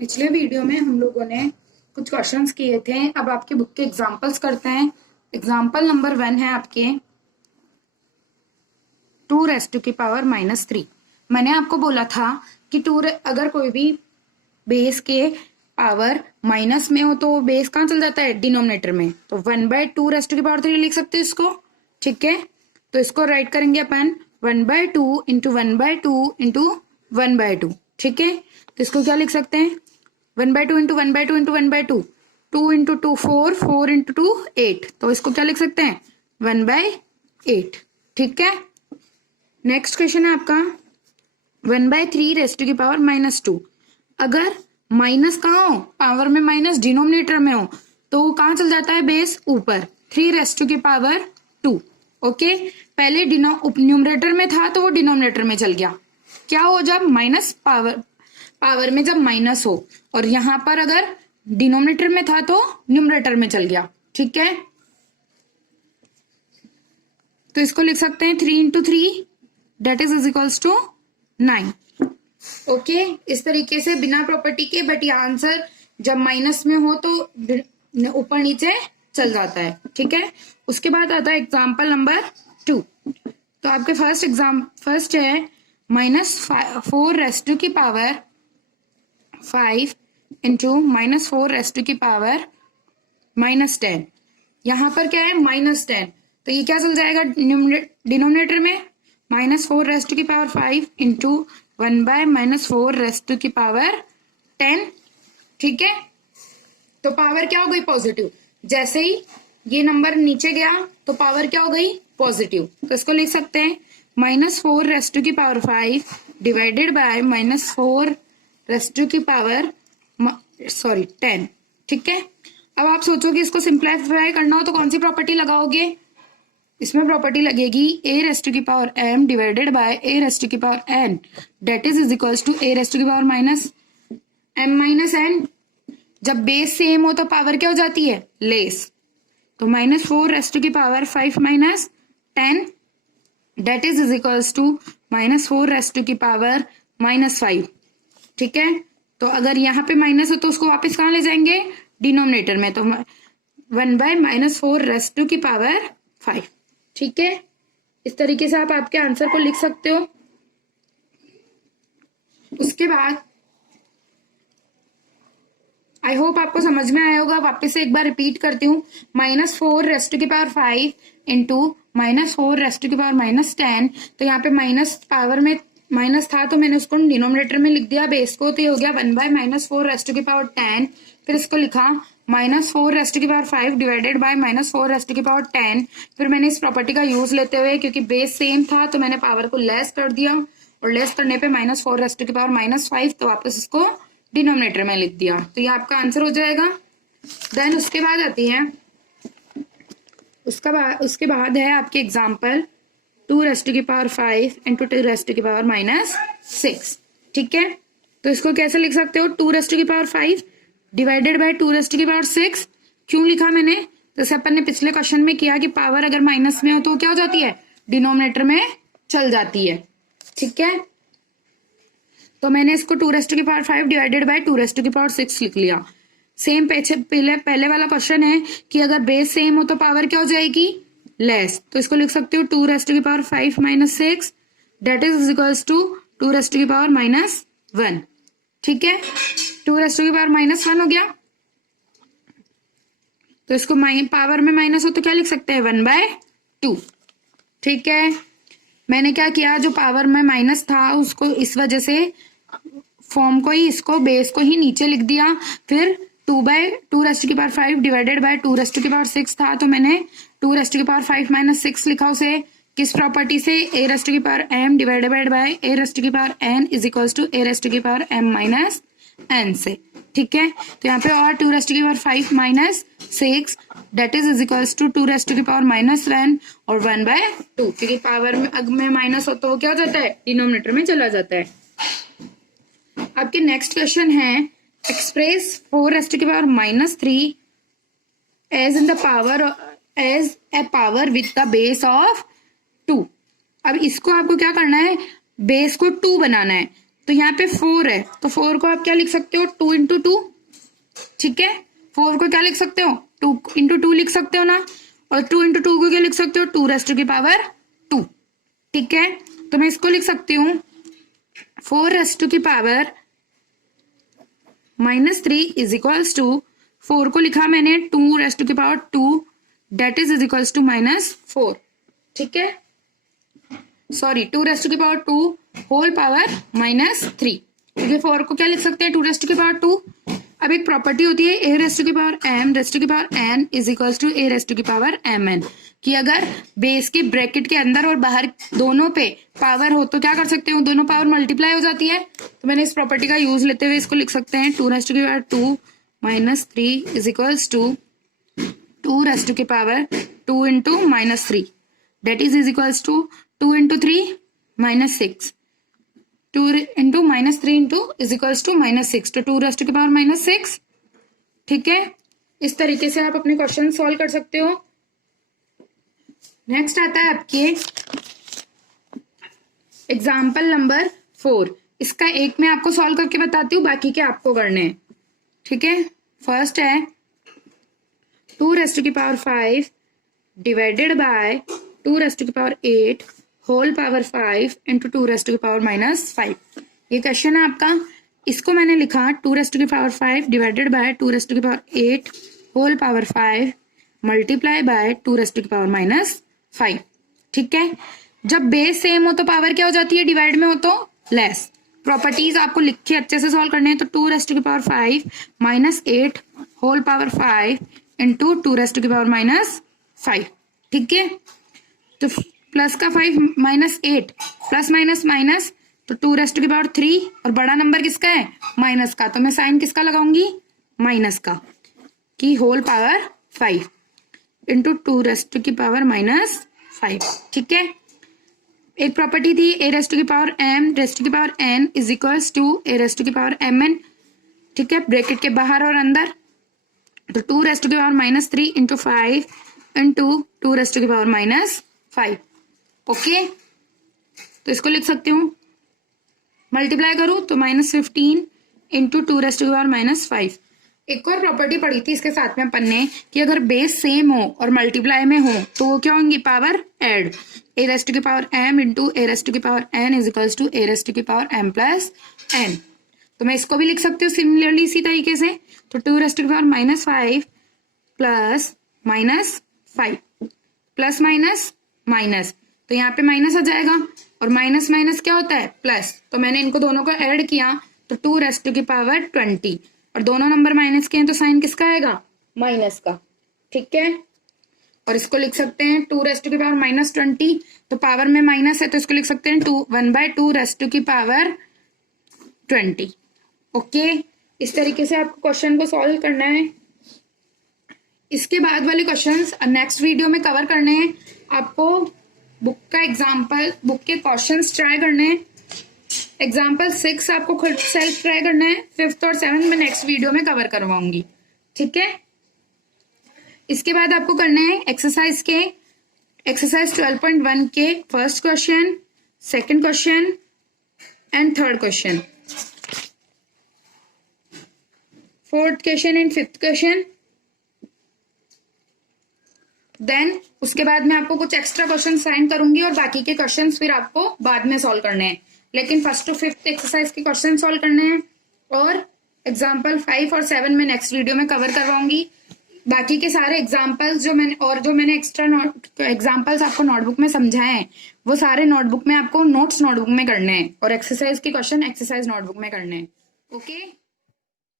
पिछले वीडियो में हम लोगों ने कुछ क्वेश्चंस किए थे। अब आपके बुक के एग्जांपल्स करते हैं। एग्जांपल नंबर 1 है आपके 2⁻³ मैंने आपको बोला था कि अगर कोई भी बेस के पावर माइनस में हो तो बेस कहाँ चल जाता है, डिनोमिनेटर में। तो 1/2⁻³ लिख सकते हैं इसको। ठीक है, तो इसको राइट करेंगे अपन 1/2 इंटू 1/2 इंटू 1/2। ठीक है, तो इसको क्या लिख सकते हैं, 1/2 इंटू 1/2 इंटू 1/2, 2 इंटू 2 4, 4 इंटू 2 8। तो इसको क्या लिख सकते हैं, 1/8। ठीक है, नेक्स्ट क्वेश्चन है आपका 1/3⁻²। अगर माइनस कहाँ हो, पावर में माइनस डिनोमिनेटर में हो, तो वो कहाँ चल जाता है, बेस ऊपर 3⁻²। ओके, पहले न्यूमरेटर में था तो वो डिनोमिनेटर में चल गया। क्या हो, जब माइनस पावर में जब माइनस हो, और यहां पर अगर डिनोमिनेटर में था तो न्यूमरेटर में चल गया। ठीक है, तो इसको लिख सकते हैं 3 into 3 that is equals to 9। Okay, इस तरीके से बिना प्रॉपर्टी के, बट ये आंसर जब माइनस में हो तो ऊपर नीचे चल जाता है। ठीक है, उसके बाद आता है एग्जाम्पल नंबर 2। तो आपके फर्स्ट है -4⁻5 इंटू -4⁻10। यहां पर क्या है, -10, तो ये क्या चल जाएगा डिनोमिनेटर में, -4⁻5 इंटू 1/-4⁻10। ठीक है, तो पावर क्या हो गई, पॉजिटिव। जैसे ही ये नंबर नीचे गया तो पावर क्या हो गई, पॉजिटिव। तो इसको लिख सकते हैं -4⁻5 डिवाइडेड बाय -4⁻10। ठीक है, अब आप सोचोगे इसको सिंप्लीफाई करना हो तो कौन सी प्रॉपर्टी लगाओगे। इसमें प्रॉपर्टी लगेगी a⁻m divided by a⁻n that is equals to a⁻m-n। जब बेस सेम हो तो पावर क्या हो जाती है, लेस। तो -4⁻5 दैट इज इक्वल्स टू -4⁻5। ठीक है, तो अगर यहाँ पे माइनस हो तो उसको वापस कहाँ ले जाएंगे, डिनोमिनेटर में। तो 1/-4⁻5। ठीक है, इस तरीके से आप आपके आंसर को लिख सकते हो। उसके बाद आई होप आपको समझ में आया होगा। वापस से एक बार रिपीट करती हूँ, -4⁻5 इंटू -4⁻10। तो यहाँ पे माइनस पावर में माइनस था तो मैंने उसको डिनोमिनेटर में लिख दिया बेस को, तो ये हो गया 1/-4⁻10। फिर इसको लिखा -4⁻5 डिवाइडेड बाय -4⁻10। फिर मैंने इस प्रॉपर्टी का यूज लेते हुए, क्योंकि बेस सेम था तो मैंने पावर को लेस कर दिया, और लेस करने पे -4⁻5, तो वापस इसको डिनोमिनेटर में लिख दिया। तो ये आपका आंसर हो जाएगा। देन उसके बाद आती है उसके बाद है आपके एग्जाम्पल 2⁻5 इंटू 2⁻6। ठीक है, तो इसको कैसे लिख सकते हो, 2⁻5 डिवाइडेड बाय 2⁻6। क्यों लिखा मैंने, जैसे अपन ने पिछले क्वेश्चन में किया कि पावर अगर माइनस में हो तो क्या हो जाती है, डिनोमिनेटर में चल जाती है। ठीक है, तो मैंने इसको 2⁻5 डिवाइडेड बाय 2⁻6 लिख लिया। सेम पहले वाला क्वेश्चन है कि अगर बेस सेम हो तो पावर क्या हो जाएगी, लेस। तो इसको लिख सकते हो 2⁻5 - 6 दैट इज इक्वल्स टू 2⁻1। ठीक है, 2⁻1 हो गया। तो इसको पावर में माइनस हो तो क्या लिख सकते हैं, 1/2। ठीक है, मैंने क्या किया, जो पावर में माइनस था उसको इस वजह से फॉर्म को ही, इसको बेस को ही नीचे लिख दिया। फिर 2/2⁻5 डिवाइडेड बाय 2⁻6 था तो मैंने 2⁻5 - 6 लिखा उसे किस प्रॉपर्टी से, a⁻m divided by a⁻n is equals to a⁻m - n से। ठीक है, तो यहाँ पे और 2⁻5 - 6 दैट इज इक्वल्स टू 2⁻1 और 1/2, क्योंकि पावर में माइनस हो तो वो क्या हो जाता है, डिनोमिनेटर में चला जाता है। आपके नेक्स्ट क्वेश्चन है express 4⁻³ as in the power as a power with the base of 2। अब इसको आपको क्या करना है, बेस को 2 बनाना है। तो यहाँ पे 4 है, तो 4 को आप क्या लिख सकते हो, 2 इंटू 2। ठीक है, 4 को क्या लिख सकते हो, 2 इंटू 2 लिख सकते हो ना, और 2 इंटू 2 को क्या लिख सकते हो, 2 रेज़ टू की पावर 2। ठीक है, तो मैं इसको लिख सकती हूँ 4 रेज़ टू की पावर -3 इज इक्वल्स टू, 4 को लिखा मैंने 2 रेज़ टू की power 2, that is equals to -4। ठीक है, सॉरी 2 रेज़ टू की पावर 2 होल पावर -3, क्योंकि 4 को क्या लिख सकते हैं, 2 रेज़ टू की पावर 2। अब एक प्रॉपर्टी होती है a रेज़ टू की पावर m रेज़ टू की power n is equals to a raise to की पावर mn, कि अगर बेस के ब्रैकेट के अंदर और बाहर दोनों पे पावर हो तो क्या कर सकते हो, दोनों पावर मल्टीप्लाई हो जाती है। तो मैंने इस प्रॉपर्टी का यूज लेते हुए इसको लिख सकते हैं 2 रेज़ टू की power 2 -3 is equals to 2 raise to की power 2 into -3, that is equals to 2 into 3 -6, 2 into -3 into is equals to -6, तो 2 रेज़ टू की पावर -6। ठीक है, इस तरीके से आप अपने क्वेश्चन सॉल्व कर सकते हो। नेक्स्ट आता है आपके एग्जाम्पल नंबर 4। इसका एक मैं आपको सॉल्व करके बताती हूँ, बाकी के आपको करने हैं। ठीक है, फर्स्ट है 2 रेज़ टू की power 5 divided by 2 raise to की power 8 whole power 5 into 2 raise to की पावर -5। ये क्वेश्चन है आपका। इसको मैंने लिखा 2 रेज़ टू की power 5 divided by 2 raise to की power 8 whole power 5 multiply by 2 raise to की पावर -5। ठीक है, जब बेस सेम हो तो पावर क्या हो जाती है, डिवाइड में हो तो लेस। प्रॉपर्टीज आपको लिख के अच्छे से सॉल्व करने हैं। तो 2 रेज़ टू की power 5 -8 whole power 5 into 2 raise to की पावर -5। ठीक है, तो प्लस का 5 -8 प्लस माइनस माइनस, तो 2 रेज़ टू की पावर 3, और बड़ा नंबर किसका है, माइनस का, तो मैं साइन किसका लगाऊंगी, माइनस का, कि whole power 5 into 2 raise to की पावर -5। ठीक है, एक प्रॉपर्टी थी a रेज़ टू की पावर m रेज़ टू की power n is equals to a raise to की पावर mn। ठीक है, ब्रैकेट के बाहर और अंदर, तो 2 रेज़ टू की power -3 into 5 into 2 raise to की पावर -5। ओके, तो इसको लिख सकती हूँ, मल्टीप्लाई करूँ तो -15 इंटू 2 रेज़ टू की पावर -5। एक और प्रॉपर्टी पढ़ी थी इसके साथ में अपन ने, कि अगर बेस सेम हो और मल्टीप्लाई में हो तो वो क्या होंगी, power add. a raise to की power m into a raise to की power n is equals to a raise to की पावर m प्लस n। तो मैं इसको भी लिख सकती हूँ सिमिलरली इसी तरीके से। तो 2 रेज़ टू की power -5 plus -5 plus minus minus, तो यहाँ पे माइनस आ जाएगा, और माइनस माइनस क्या होता है, प्लस। तो मैंने इनको दोनों को ऐड किया तो 2 रेज़ टू की पावर 20, और दोनों नंबर माइनस के हैं तो साइन किसका आएगा, माइनस का। ठीक है, और इसको लिख सकते हैं 2 रेज़ टू की पावर -20, तो पावर में माइनस है तो इसको लिख सकते हैं 1/2 रेज़ टू की पावर 20। ओके, इस तरीके से आपको क्वेश्चन को सॉल्व करना है। इसके बाद वाले क्वेश्चंस नेक्स्ट वीडियो में कवर करने हैं। आपको बुक का एग्जाम्पल, बुक के क्वेश्चंस ट्राई करने हैं। एग्जाम्पल 6 आपको खुद सेल्फ ट्राई करना है। 5th और 7th में नेक्स्ट वीडियो में कवर करवाऊंगी। ठीक है, इसके बाद आपको करना है एक्सरसाइज 12.1 के first question, second question and third question, fourth question and fifth question. Then उसके बाद मैं आपको कुछ एक्स्ट्रा क्वेश्चन साइन करूंगी और बाकी के क्वेश्चंस फिर आपको बाद में सॉल्व करने हैं, लेकिन 1st to 5th एक्सरसाइज के क्वेश्चन सॉल्व करने हैं, और एग्जाम्पल 5 और 7 में नेक्स्ट वीडियो में कवर करवाऊंगी। बाकी के सारे एग्जाम्पल्स जो मैंने एक्स्ट्रा एग्जाम्पल्स आपको नोटबुक में समझाए हैं, वो सारे नोटबुक में आपको नोट्स नोटबुक में करने हैं, और एक्सरसाइज के क्वेश्चन एक्सरसाइज नोटबुक में करने हैं। ओके।